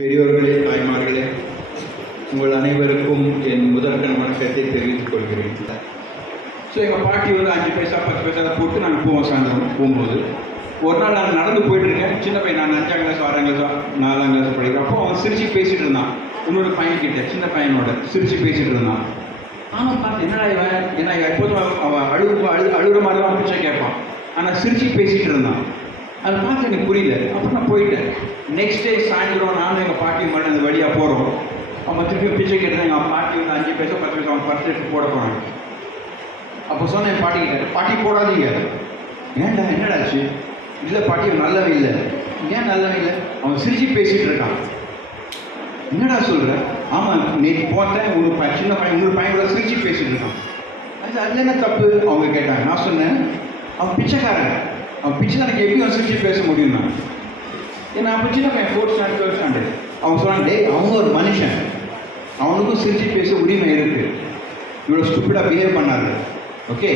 பெரியோர்களே, தாய்மார்களே, உங்கள் அனைவருக்கும் என் முதற்கண் வணக்கத்தை தெரிவித்துக் கொள்கிறேன். ஸோ எங்கள் பாட்டி வந்து 5 பைசா 10 பைசா தான் போட்டு நாங்கள் போவோம். சாயந்தரம் போகும்போது ஒரு நாள் நான் நடந்து போயிட்டுருக்கேன். சின்ன பையன், நான் 5ஆம் கிளாஸ் 6ஆம் கிளாஸ் 4ஆம் கிளாஸ் படிக்கிறப்போ அவன் சிரிச்சு பேசிகிட்டு இருந்தான். இன்னொரு பையன்கிட்ட, சின்ன பையனோட சிரிச்சு பேசிகிட்டு இருந்தான். நானும் பார்த்து என்னடா இவன், ஏன்னா எப்போதும் அவன் அழுகிற மாதிரி தான் பிச்சை கேட்பான். ஆனால் சிரிச்சு பேசிகிட்டு இருந்தான். அதை பார்த்து எனக்கு புரியல. அப்புறம் நான் போயிட்டேன். நெக்ஸ்ட் டே சாயந்தரம் நானும் எங்கள் பாட்டி மாதிரி அந்த வழியாக போகிறோம். அவன் திருப்பி பிச்சை கேட்டேன். எங்கள் பாட்டி வந்து 5 பைசா 10 பைசா அவன் பர்ஸ் எடுத்து போட போகிறாங்க. அப்போ சொன்னேன் என் பாட்டிக்கிட்ட, பாட்டி போடாதீங்க. ஏன்டா, என்னடாச்சு? இல்லை பாட்டி, அவன் நல்லவே இல்லை. ஏன் நல்லவே இல்லை? அவன் சிரிச்சு பேசிகிட்டு இருக்கான். என்னடா சொல்கிற? ஆமாம், நேற்று போட்டேன், ஒரு சின்ன பையன் இன்னொரு பையன் கூட சிரிச்சு பேசிகிட்டு இருக்கான். அது என்ன தப்பு அவங்க கேட்டாங்க. நான் சொன்னேன், அவன் பிச்சைக்காரன், அவன் பிச்சை எனக்கு எப்படி அவன் சிரிச்சு பேச முடியும்னா? ஏன்னா அப்போ சின்ன பையன் 4th standard 12th standard. அவன் சொன்னான், டே அவங்க ஒரு மனுஷன், அவனுக்கும் சிரிச்சு பேச உரிமை இருக்குது, இவ்வளோ ஸ்டூப்பிடாக பிஹேவ் பண்ணாரு. ஓகே,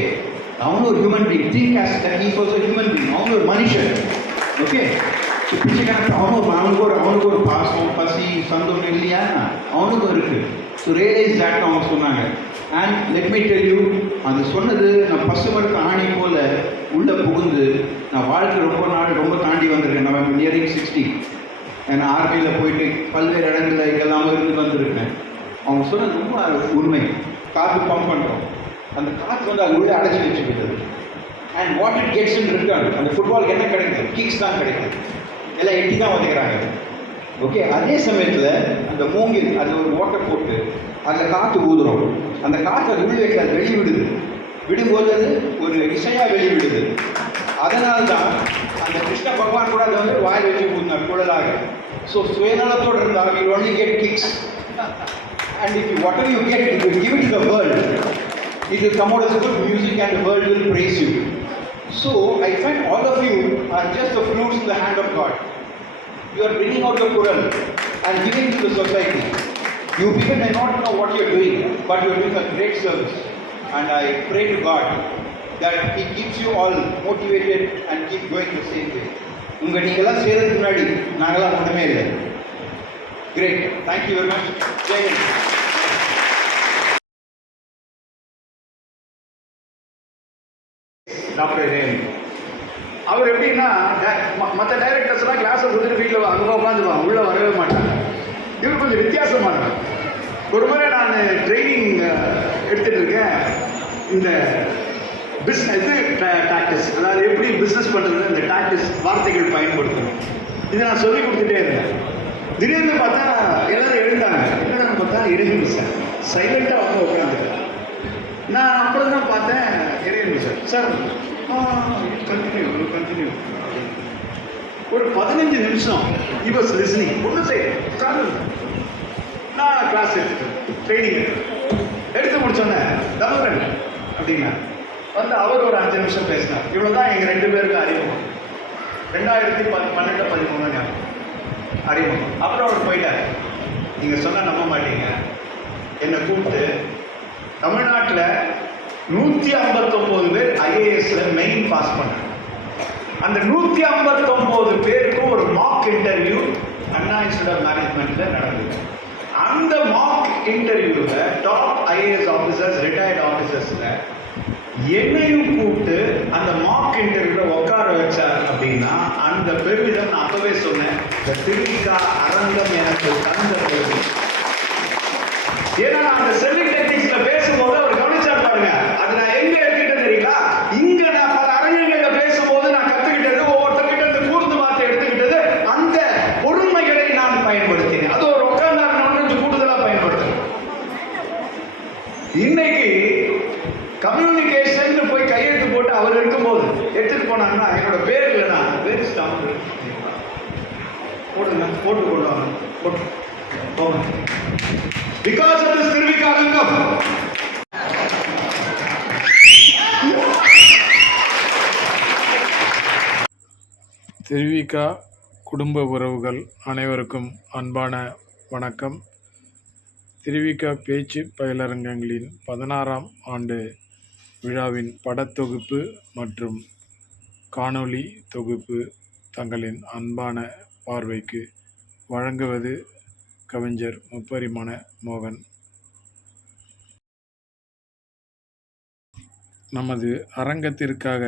அவனும் ஒரு human being, think as that he is also human being. அவனும் ஒரு மனுஷன். ஓகே, ஸோ பிச்சைக்காரன் அவனுக்கு ஒரு பாசம், பசி, சந்தோஷம் இல்லையா? அவனுக்கும் இருக்குது. ஸோ ரியலைஸ் தட் அவங்க சொன்னாங்க. And let me tell you, அது சொன்னது நான் பசுமரத்து ஆணி போல் உள்ளே புகுந்து நான் வாழ்க்கை ரொம்ப தாண்டி வந்திருக்கேன். நான் நியரிங் 60. நான் ஆர்மியில் போயிட்டு பல்வேறு இடங்களில் இங்கெல்லாம் இருந்து வந்திருக்கேன். அவங்க சொன்னது ரொம்ப உண்மை. காற்று பம்ப் பண்ணுறோம், அந்த காற்று வந்து அது உள்ளே அடைச்சி வச்சுக்கிட்டது. And what it gets in return, அந்த ஃபுட்பாலுக்கு என்ன கிடைக்குது? கிக்ஸ் தான் கிடைக்குது. எல்லாம் எட்டி தான் வந்துக்கிறாங்க. ஓகே, அதே சமயத்தில் அந்த மூங்கில் அது ஒரு ஓட்டை போட்டு அதில் காற்று ஊதுறோம். அந்த காற்று அது உள்வேட்டில் அது வெளிவிடுது. விடும்போது அது ஒரு இசையாக வெளிவிடுது. அதனால தான் அந்த கிருஷ்ண பகவான் கூட அதை வந்து வாயில் வச்சு ஊதினார் குழலாக. ஸோ சுயநலத்தோடு இருந்தால் you only get kicks. And if whatever you get, if you give it to the world, it will come out as good music and the world will praise you. So I find all of you are just the flutes in the hand of God. You are bringing out the Quran and giving to the society. You people may not know what you are doing, but you are doing a great service. And I pray to God that He keeps you all motivated and keep going the same way. உங்கள் நீங்களாம் செய்கிறதுக்கு முன்னாடி நாங்களாம் ஒன்றுமே இல்லை. Great, thank you very much. Jai Hind. Doctor Renu அவர் எப்படின்னா, மற்ற டைரக்டர்ஸ்லாம் கிளாஸை கொடுத்துட்டு வீட்டில் அங்கே உட்காந்துருவாங்க, உள்ளே வரவே மாட்டாங்க. இவர் கொஞ்சம் வித்தியாசமானவர். ஒரு முறை நான் ட்ரைனிங் எடுத்துகிட்டு இருக்கேன். இந்த பிஸ்னஸ் டாக்டிஸ், அதாவது எப்படி பிஸ்னஸ் பண்ணுறது, இந்த டாக்டிஸ் வார்த்தைகள் பயன்படுத்தணும், இதை நான் சொல்லி கொடுத்துட்டே இருந்தேன். திடீர்னு பார்த்தா எல்லாரும் எழுந்தாங்க. என்னன்னு பார்த்தா இறைவன் சார் சைலண்டாக வந்து உட்காந்துருக்கேன். நான் அப்புறம் தான் பார்த்தேன், இறைவன் சார் கண்டினியூ ஒரு 15 நிமிஷம் he was listening. ஒன்றும் செய்ய நான் கிளாஸ் எடுத்துட்டேன், ட்ரைனிங் எடுத்து முடிச்சோன்னே தமிழன் அப்படின்னா வந்து அவர் ஒரு 5 நிமிஷம் பேசினார். இவ்வளோ தான் எங்கள் 2 பேருக்கு அறிமுகம். 2012-13 அறிமுகம். அப்புறம் அவர் போயிட்டார். நீங்கள் சொன்னால் நம்ப மாட்டீங்க, என்னை கூப்பிட்டு தமிழ்நாட்டில் 159 பேர் ஐஏஎஸ்ல மெயின் பாஸ் பண்ணாங்க. அந்த 159 பேருக்கும் ஒரு mock interview Anna institute of மேனேஜ்மெண்ட்ல நடந்தது. அந்த மாக் இன்டர்வியூல டாப் ஐஏஎஸ் ஆஃபீஸர்ஸ், ரிட்டையர்ட் ஆஃபீஸர்ஸ்ல என்னையும் கூப்பிட்டு அந்த மாக் இன்டர்வியூல உட்கார வச்சார். அப்படின்னா அந்த பெருமிதம் நான் அப்பவே சொன்னேன், இந்த திருவிக்கா அரங்கம் எனக்கு தந்த பெருமை. ஏன்னா அந்த செல்லிங் டெக்னிக்ஸ்ல பேசும்போது அவர் கவனிச்சார் பாருங்க. அது நான் எங்க எடுத்துக்கிட்டேன் தெரியுங்களா? இங்க நான் பல அறிஞர்கள பேசும்போது நான் கத்துக்கிட்டது, ஒவ்வொருத்தர்கிட்ட இருந்து கூர்ந்து பார்த்து எடுத்துக்கிட்டது, அந்த பொறுமைகளை நான் பயன்படுத்தினேன். அது ஒரு உட்கார்ந்தாங்க கூடுதலா பயன்படுத்தினேன். இன்னைக்கு கம்யூனிகேஷன் போய் கையெழுத்து போட்டு அவர் இருக்கும்போது எடுத்துட்டு போனாங்கன்னா என்னோட பேர் இல்லைன்னா பேர் ஸ்டாம்ப் போடுங்க, போட்டு கொண்டு வாங்க, போட்டு because of this திருவிக்கா அரங்கம். திருவிக்கா குடும்ப உறவுகள் அனைவருக்கும் அன்பான வணக்கம். திருவிக்கா பேச்சு பயிலரங்கங்களின் 16ஆம் ஆண்டு விழாவின் படத்தொகுப்பு மற்றும் காணொளி தொகுப்பு தங்களின் அன்பான பார்வைக்கு வழங்குவது கவிஞர் முப்பரிமாண மோகன். நமது அரங்கத்திற்காக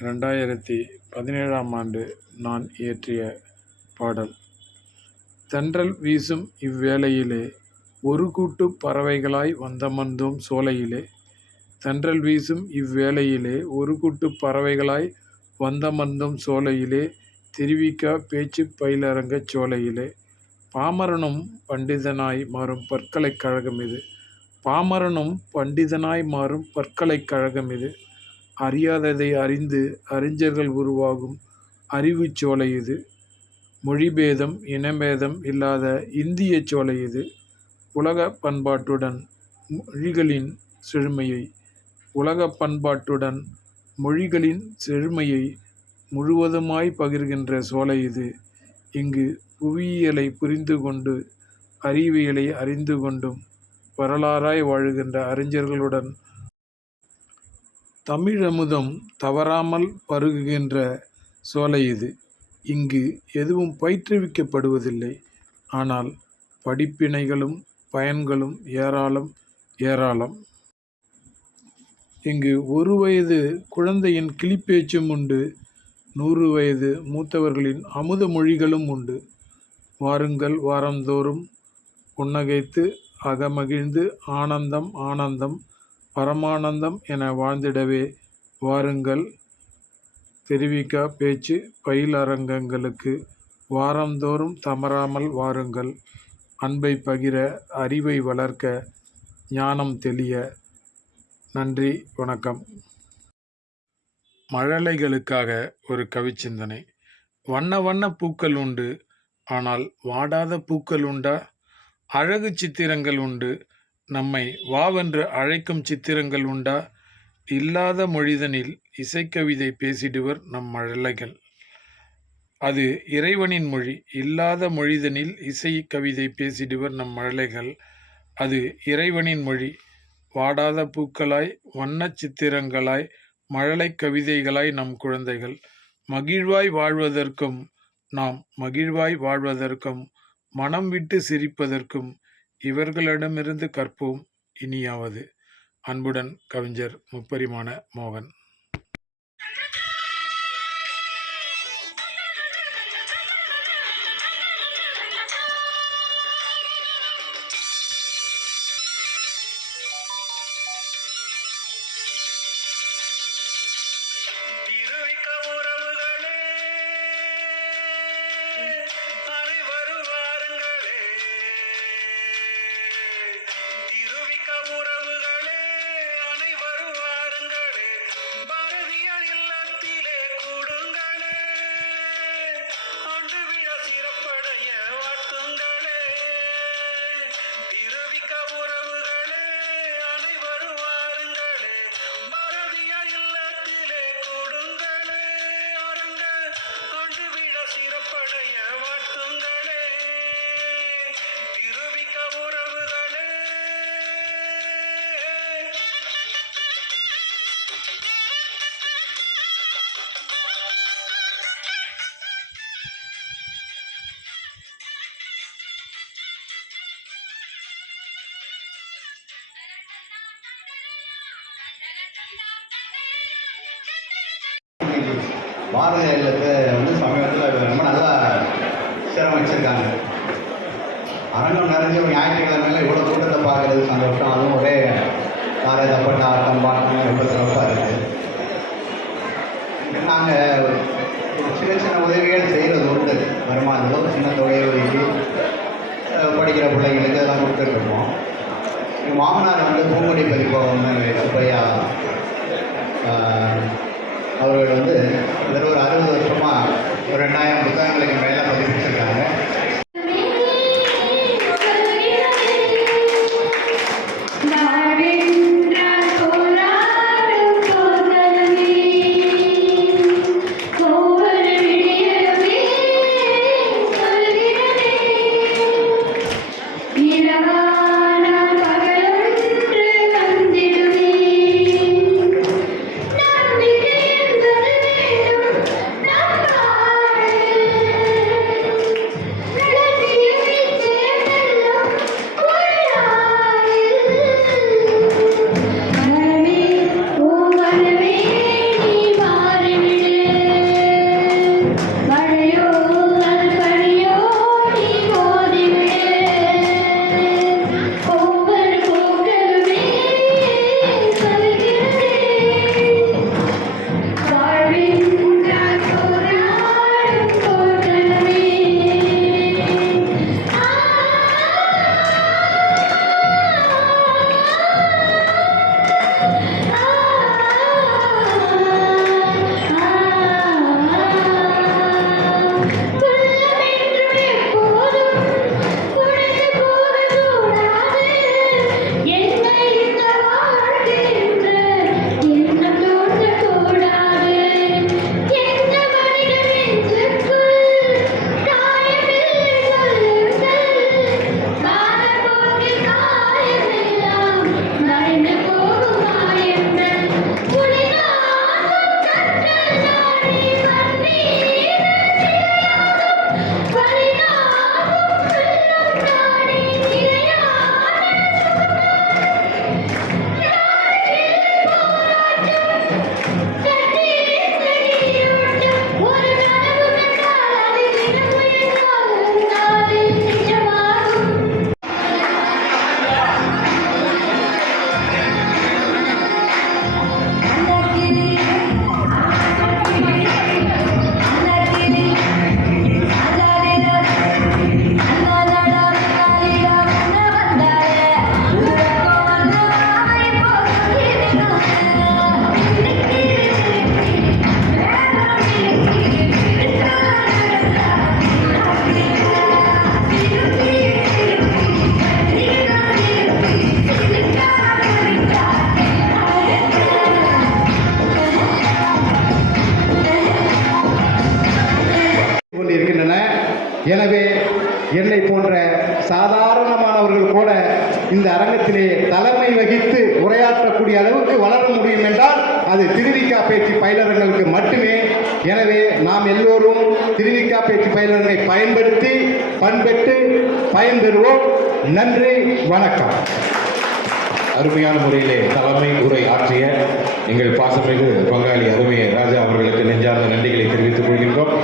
2017ஆம் ஆண்டு நான் இயற்றிய பாடல். தென்றல் வீசும் இவ்வேளையிலே ஒரு கூட்டு பறவைகளாய் வந்தமர்ந்தோம் சோலையிலே. தென்றல் வீசும் இவ்வேளையிலே ஒரு கூட்டு பறவைகளாய் வந்தமர்ந்தோம் சோலையிலே. திருவிக பேச்சு பயிலரங்கச் சோலையிலே. பாமரனும் பண்டிதனாய் மாறும் பல்கலைக்கழகம் இது. பாமரனும் பண்டிதனாய் மாறும் பல்கலைக்கழகம் இது. அறியாததை அறிந்து அறிஞர்கள் உருவாகும் அறிவுச் சோலை இது. மொழிபேதம் இனபேதம் இல்லாத இந்திய சோலை இது. உலக பண்பாட்டுடன் மொழிகளின் செழுமையை உலக மொழிகளின் செழுமையை முழுவதுமாய் பகிர்கின்ற சோலை இது. இங்கு புவியியலை புரிந்து கொண்டு அறிவியலை அறிந்து கொண்டும் வரலாறாய் வாழுகின்ற அறிஞர்களுடன் தமிழமுதம் தவறாமல் பருகுகின்ற சோலை இது. இங்கு எதுவும் பயிற்றுவிக்கப்படுவதில்லை. ஆனால் படிப்பினைகளும் பயன்களும் ஏராளம் ஏராளம். இங்கு 1 வயது குழந்தையின் கிளிப்பேச்சும் உண்டு. 100 வயது மூத்தவர்களின் அமுத மொழிகளும் உண்டு. வாருங்கள் வாரந்தோறும் புன்னகைத்து அகமகிழ்ந்து ஆனந்தம் ஆனந்தம் பரமானந்தம் என வாழ்ந்திடவே வாருங்கள் தெரிவிக்க பேச்சு பயிலரங்கங்களுக்கு வாரந்தோறும் தவறாமல் வாருங்கள். அன்பை பகிர அறிவை வளர்க்க ஞானம் தெளிய. நன்றி வணக்கம். மழலைகளுக்காக ஒரு கவிச்சிந்தனை. வண்ண வண்ண பூக்கள் உண்டு, ஆனால் வாடாத பூக்கள் உண்டா? அழகு சித்திரங்கள் உண்டு, நம்மை வாவென்று அழைக்கும் சித்திரங்கள் உண்டா? இல்லாத மொழிதனில் இசைக்கவிதை பேசிடுவர் நம் மழலைகள். அது இறைவனின் மொழி. இல்லாத மொழிதனில் இசை கவிதை பேசிடுவர் நம் மழலைகள். அது இறைவனின் மொழி. வாடாத பூக்களாய் வண்ணச் சித்திரங்களாய் மழலை கவிதைகளாய் நம் குழந்தைகள் மகிழ்வாய் வாழ்வதற்கும் நாம் மகிழ்வாய் வாழ்வதற்கும் மனம் விட்டு சிரிப்பதற்கும் இவர்களிடமிருந்து கற்போம் இனியாவது. அன்புடன் கவிஞர் முப்பரிமாண மோகன். பாரதி இல்லத்தை வந்து சமீபத்தில் ரொம்ப நல்லா சீரமைச்சிருக்காங்க. அரங்கம் நிறைஞ்ச ஞாயிற்றுக்கிழமையில் இவ்வளோ கூட்டத்தை பார்க்குறது சந்தோஷம். அதுவும் ஒரே காரை தப்பட்ட ஆட்டம் பாட்டம் ரொம்ப சிறப்பாக இருக்குது. நாங்கள் சின்ன சின்ன உதவிகள் செய்கிறது உண்டு. வருமானத்தில் சின்ன தொகையை ஒதுக்கி படிக்கிற பிள்ளைங்களுக்கு எல்லாம் கொடுத்துட்ருக்கோம். எங்கள் மாமனார் வந்து பூங்குடி பதிப்பகம் சுப்பையா அவர்கள் வந்து இதில் ஒரு 60 வருஷமாக ஒரு 2000 புத்தகங்களுக்கு மேலே பதிப்பிச்சிருக்காங்க. சாதாரணமானவர்கள் கூட இந்த அரங்கத்திலே தலைமை வகித்து உரையாற்றக்கூடிய அளவுக்கு வளர முடியும் என்றால் அது திருவிக்கா பேச்சு பயிலரங்களுக்கு மட்டுமே. எனவே நாம் எல்லோரும் திருவிக்கா பேச்சு பயிலரங்கை பயன்படுத்தி பண்பெற்று பயன்பெறுவோம். நன்றி, வணக்கம். அருமையான முறையிலே தலைமை உரை ஆற்றிய எங்கள் பாசமிகு பங்காளி அருமை ராஜா அவர்களுக்கு நெஞ்சார்ந்த நன்றிகளை தெரிவித்துக் கொள்கின்றோம்.